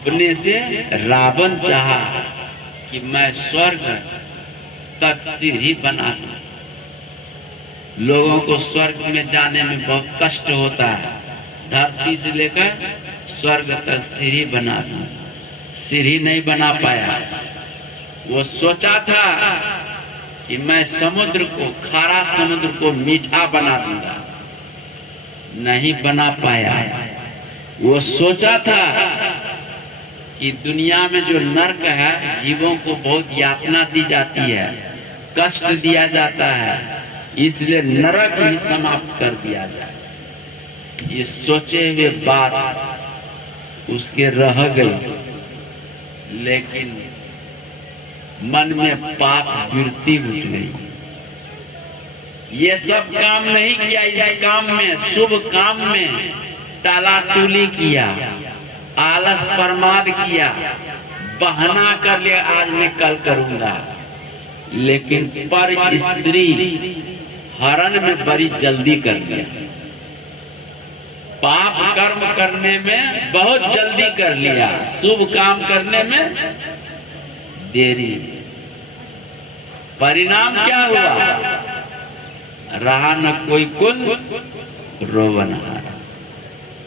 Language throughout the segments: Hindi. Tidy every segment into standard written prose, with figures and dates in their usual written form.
अपने से रावण चाहा कि मैं स्वर्ग तक सीढ़ी बना दूं। लोगों को स्वर्ग में जाने में बहुत कष्ट होता है, धरती से लेकर स्वर्ग तक सीढ़ी बना दूं, सीढ़ी नहीं बना पाया। वो सोचा था कि मैं समुद्र को, खारा समुद्र को मीठा बना दूंगा, नहीं बना पाया। वो सोचा था कि दुनिया में जो नर्क है, जीवों को बहुत यातना दी जाती है, कष्ट दिया जाता है, इसलिए नरक ही समाप्त कर दिया जाए। ये सोचे हुए बात उसके रह गई, लेकिन मन में पाप वृत्ति उठ गई। ये सब काम नहीं किया, इस काम में, शुभ काम में टालाटूली किया, आलस प्रमाद किया, बहाना कर लिया आज मैं कल करूंगा। लेकिन पर स्त्री हरण में बड़ी जल्दी कर लिया, पाप कर्म करने में बहुत जल्दी कर लिया, शुभ काम करने में देरी। परिणाम क्या हुआ? रहा न कोई कुल रोवन हारा।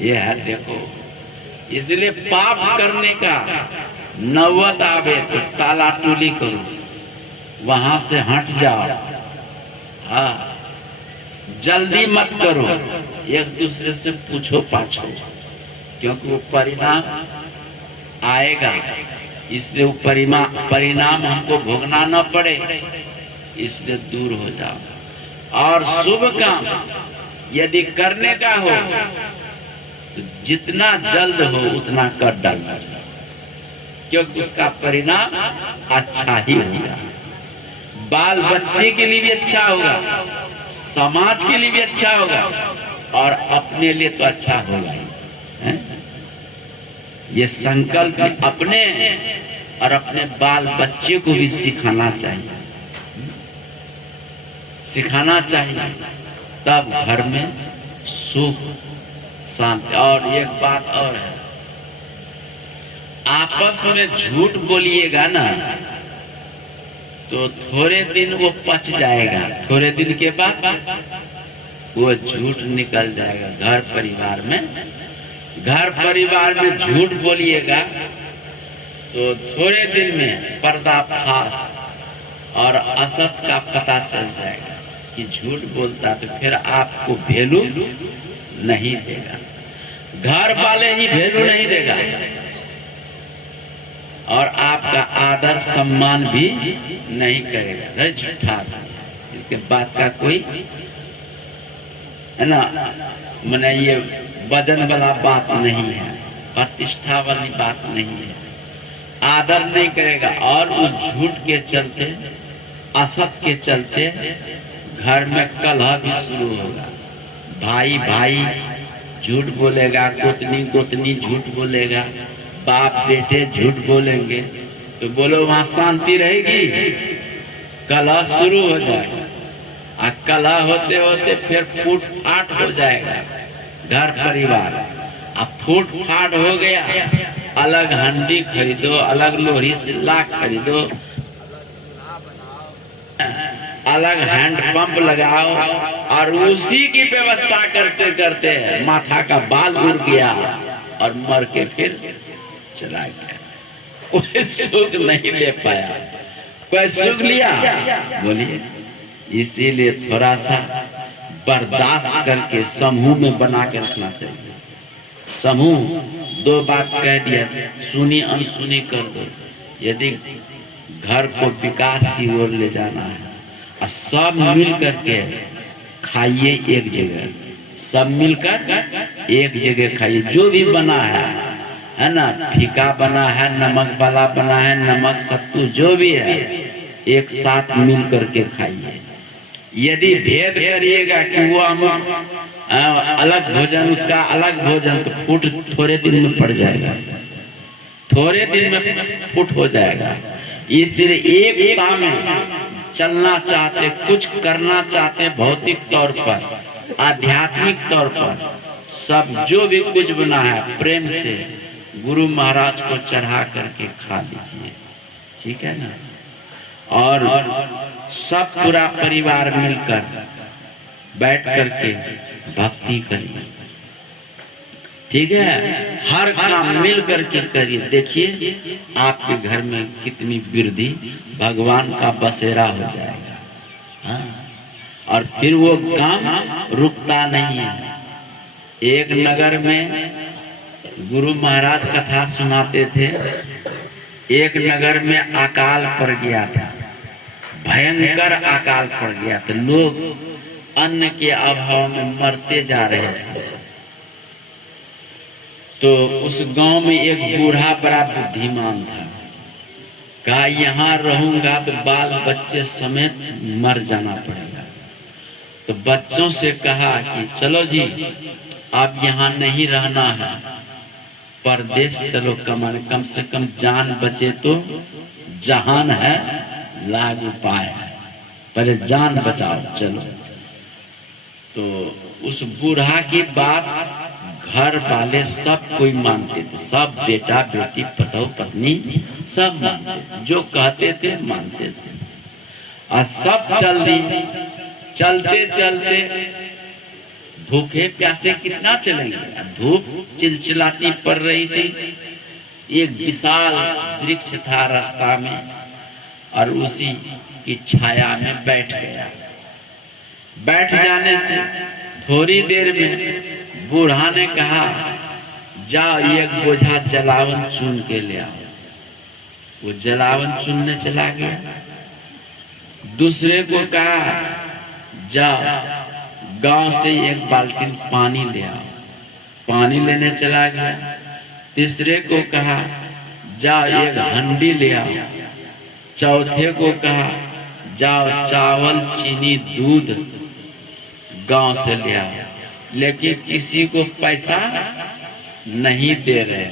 ये है, देखो, इसलिए पाप करने का नौबत आवे तो टालाटूली करो, वहां से हट जाओ। हाँ, जल्दी मत करो, एक दूसरे से पूछो पाछो, क्योंकि वो परिणाम आएगा। इसलिए वो परिणाम हमको भोगना न पड़े, इसलिए दूर हो जाओ। और शुभ काम यदि करने का हो तो जितना जल्द हो उतना कर डालना चाहिए, क्योंकि उसका परिणाम अच्छा ही होगा। बाल बच्चे के लिए भी अच्छा होगा, समाज के लिए भी अच्छा होगा, और अपने लिए तो अच्छा होगा ही। ये संकल्प अपने और अपने बाल बच्चे को भी सिखाना चाहिए, सिखाना चाहिए, तब घर में सुख शांति। और एक बात और है, आपस में झूठ बोलिएगा ना तो थोड़े दिन वो पच जाएगा, थोड़े दिन के बाद वो झूठ निकल जाएगा। घर परिवार में झूठ बोलिएगा तो थोड़े दिन में पर्दाफाश और असत का पता चल जाएगा कि झूठ बोलता, तो फिर आपको वैल्यू नहीं देगा, घर वाले ही वैल्यू नहीं देगा, और आपका आदर सम्मान भी नहीं करेगा। झूठा, इसके बाद का कोई है ना, मैंने ये वजन वाला बात नहीं है, प्रतिष्ठा वाली बात नहीं है, आदर नहीं करेगा। और उस झूठ के चलते, असत के चलते घर में कलह भी शुरू होगा। भाई भाई झूठ बोलेगा, गोतनी झूठ बोलेगा, बाप बेटे झूठ बोलेंगे, तो बोलो वहां शांति रहेगी? कलह शुरू हो जाएगा, और कलह होते होते फिर फूट फाट हो जाएगा घर परिवार। अब फूट फाट हो गया, अलग हंडी खरीदो, अलग लोही सिल्ला खरीदो, अलग हैंड पंप लगाओ, और उसी की व्यवस्था करते करते माथा का बाल उड़ गया और मर के फिर चला गया। कोई सुख नहीं ले पाया, कोई सुख लिया? बोलिए। इसीलिए थोड़ा सा बर्दाश्त करके समूह में बना के रखना चाहिए। समूह दो बात कह दिया, सुनी अनसुनी कर दो। यदि घर को विकास की ओर ले जाना है, और सब मिल करके खाइए एक जगह, सब मिलकर एक जगह खाइए। जो भी बना है ना, फीका बना है, नमक वाला बना है, नमक सत्तू जो भी है, एक साथ मिल करके खाइए। यदि भेद करिएगा कि वो हम अलग भोजन, उसका अलग भोजन, तो फूट थोड़े दिन में पड़ जाएगा, थोड़े दिन में फूट हो जाएगा। इसलिए एक काम में चलना चाहते, कुछ करना चाहते, भौतिक तौर पर, आध्यात्मिक तौर पर, सब जो भी कुछ बना है प्रेम से गुरु महाराज को चढ़ा करके खा लीजिए, ठीक है ना। और सब पूरा परिवार मिलकर बैठ करके भक्ति करिए, ठीक है। हर काम मिल करके करिए, देखिए आपके घर में कितनी वृद्धि, भगवान का बसेरा हो जाएगा। हाँ, और फिर वो काम रुकता नहीं है। एक नगर में गुरु महाराज कथा सुनाते थे, एक नगर में अकाल पड़ गया था, भयंकर अकाल पड़ गया था, लोग अन्न के अभाव में मरते जा रहे थे। तो उस गांव में एक बूढ़ा बड़ा बुद्धिमान था, कहा यहाँ रहूंगा तो बाल बच्चे समेत मर जाना पड़ेगा। तो बच्चों से कहा कि चलो जी आप यहाँ नहीं रहना है, परदेश चलो, कम से कम जान बचे तो जहान है लाग उपाय है, पहले जान बचाओ चलो। तो उस बूढ़ा की बात घर वाले सब कोई मानते थे, सब बेटा बेटी पतोह पत्नी सब मानते थे, जो कहते थे मानते थे। और सब चल दी, चलते चलते भूखे प्यासे कितना चलेंगे, धूप चिलचिलाती पड़ रही थी। एक विशाल वृक्ष था रास्ता में, और उसी की छाया में बैठ गया। बैठ जाने से थोड़ी देर में बूढ़ा ने कहा जाओ एक बोझा जलावन चुन के ले आओ। वो जलावन चुनने चला गया। दूसरे को कहा जाओ गांव से एक बाल्टी पानी ले आओ, पानी लेने चला गया। तीसरे को कहा जाओ एक हंडी ले आओ। चौथे को कहा जाओ चावल चीनी दूध गांव से ले आओ। लेकिन किसी को पैसा नहीं दे रहे,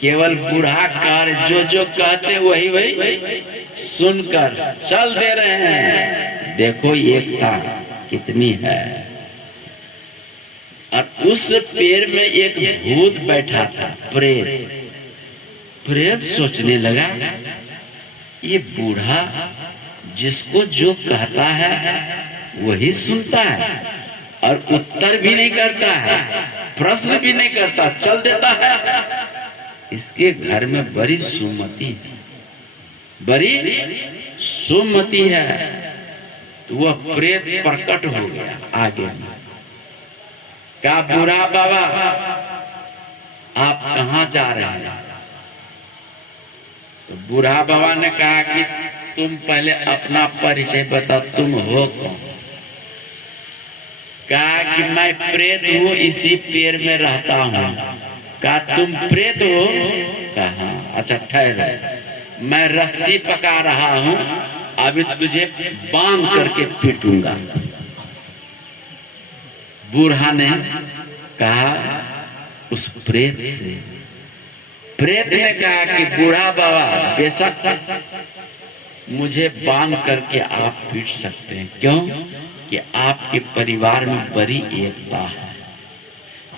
केवल बूढ़ा कार जो जो कहते वही वही सुनकर चल दे रहे हैं। देखो एकता कितनी है। और उस पेड़ में एक भूत बैठा था, प्रेत। प्रेत सोचने लगा ये बूढ़ा जिसको जो कहता है वही सुनता है, और उत्तर भी नहीं करता है, प्रश्न भी नहीं करता, चल देता है। इसके घर में बड़ी सुमति है, बड़ी सुमति है। तो वह प्रेत प्रकट हो गया आगे में। कहा बूढ़ा बाबा आप कहाँ जा रहे हैं? तो बूढ़ा बाबा ने कहा कि तुम पहले अपना परिचय बताओ, तुम हो कौन? कहा कि मैं प्रेत हूँ, इसी पेड़ में रहता हूँ। कहा तुम प्रेत हो? कहा अच्छा ठहरो, मैं रस्सी पका रहा हूँ, अभी तुझे बांध करके पीटूंगा। बूढ़ा ने कहा उस प्रेत से, प्रेत ने कहा कि बूढ़ा बाबा बेशक मुझे बांध करके आप पीट सकते हैं, क्यों कि आपके परिवार में बड़ी एकता है,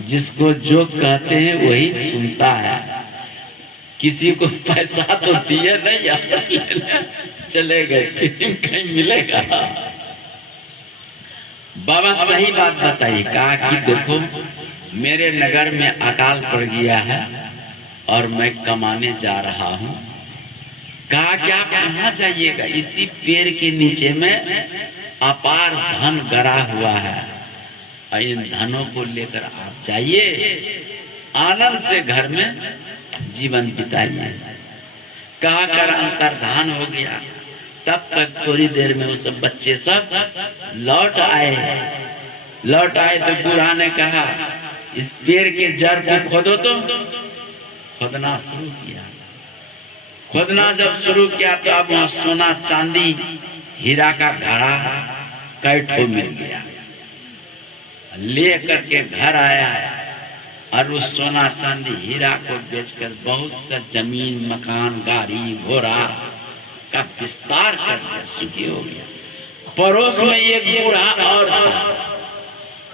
जिसको जो कहते हैं वही सुनता है। किसी को पैसा तो दिए नहीं, चले गए, कहीं मिलेगा। बाबा सही बात बताइए। कहा कि देखो मेरे नगर में अकाल पड़ गया है और मैं कमाने जा रहा हूँ। कहा कि आप कहाँ जाइएगा? इसी पेड़ के नीचे में अपार धन गड़ा हुआ है, इन धनों को लेकर आप जाइए, आनंद से घर में जीवन बिताइए। कहा कर अंतर्धान हो गया। तब तक थोड़ी देर में वो सब बच्चे सब लौट आए। लौट आए तो बूढ़ा ने कहा इस पेड़ के जड़ को खोदो। तो खोदना शुरू किया। खोदना जब शुरू किया तो अब वहाँ सोना चांदी हीरा का घड़ा कई ठो मिल गया। ले करके घर आया और उस सोना चांदी हीरा को बेचकर बहुत सा जमीन मकान गाड़ी घोड़ा का विस्तार कर दिया, सुखी हो गया। पड़ोस में एक बूढ़ा और था।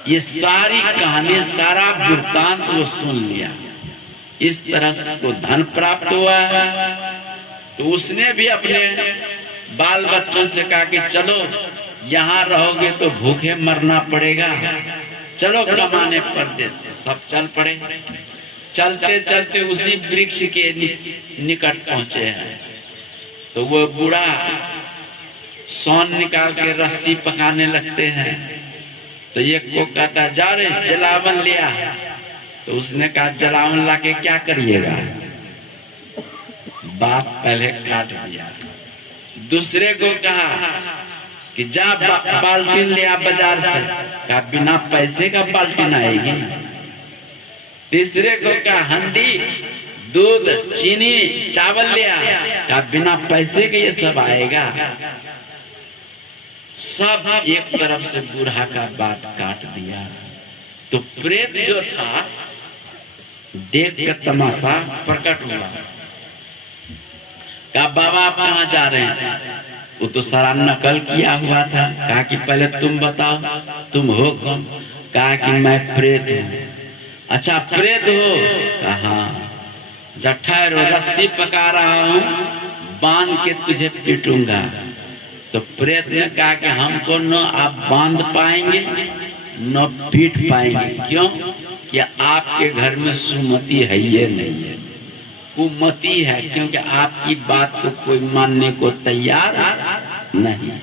ये सारी कहानी सारा वृत्तांत वो सुन लिया। इस तरह से उसको धन प्राप्त हुआ। तो उसने भी अपने बाल बच्चों से कहा कि चलो यहाँ रहोगे तो भूखे मरना पड़ेगा, चलो कमाने परदेश। सब चल पड़े। चलते चलते उसी वृक्ष के निकट पहुंचे हैं। तो वो बूढ़ा सोन निकाल के रस्सी पकाने लगते हैं। तो एक को कहता जा रे जलावन लिया। तो उसने कहा जलावन लाके क्या करिएगा, बाप पहले काट दिया। दूसरे को कहा कि जा बाल्टी ले आ बाजार से। कहा बिना पैसे का बाल्टी आएगी। तीसरे को कहा हंडी दूध चीनी चावल ले आ। कहा बिना पैसे के ये सब आएगा। सब एक तरफ से बूढ़ा का बात काट दिया। तो प्रेत जो था देख कर तमाशा प्रकट हुआ। कहा बाबा आप कहाँ जा रहे हैं? वो तो सारा नकल किया हुआ था। कहा कि पहले तुम बताओ तुम हो कौन? कहा कि मैं प्रेत हूँ। अच्छा प्रेत हो? कहा जट्ठा रस्सी पका रहा हूँ, बांध के तुझे पीटूंगा। तो प्रेत ने कहा कि हमको न आप बांध पाएंगे न पीट पाएंगे। क्यों? कि आपके घर में सुमति है ये नहीं है, कुमति है, क्योंकि आपकी बात को कोई मानने को तैयार नहीं है।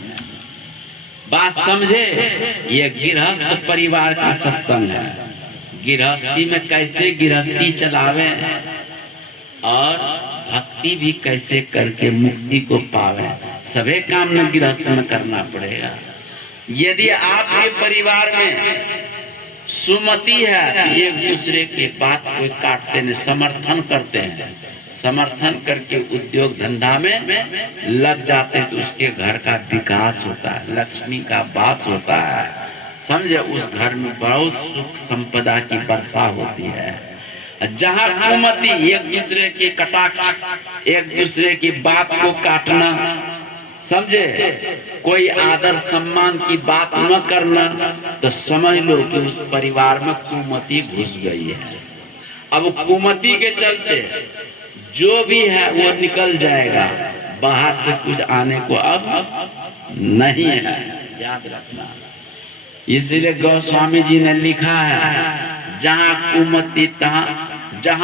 बात समझे? ये गृहस्थ परिवार का सत्संग है। गृहस्थी में कैसे गृहस्थी चलावे और भक्ति भी कैसे करके मुक्ति को पावे, सभी काम में गृहस्थ में करना पड़ेगा। यदि आपके परिवार में सुमति है तो एक दूसरे के बात को काटते नहीं, समर्थन करते हैं। समर्थन करके उद्योग धंधा में लग जाते हैं तो उसके घर का विकास होता है, लक्ष्मी का वास होता है। समझे? उस घर में बहुत सुख संपदा की वर्षा होती है। जहाँ कुमति, एक दूसरे के कटाक्ष, एक दूसरे की बात को काटना, समझे, कोई आदर सम्मान की बात न करना, तो समझ लो कि उस परिवार में कुमति घुस गई है। अब कुमति के चलते जो भी है वो निकल जाएगा, बाहर से कुछ आने को अब नहीं है, याद रखना। इसीलिए गोस्वामी जी ने लिखा है जहाँ कुमति तहाँ जहाँ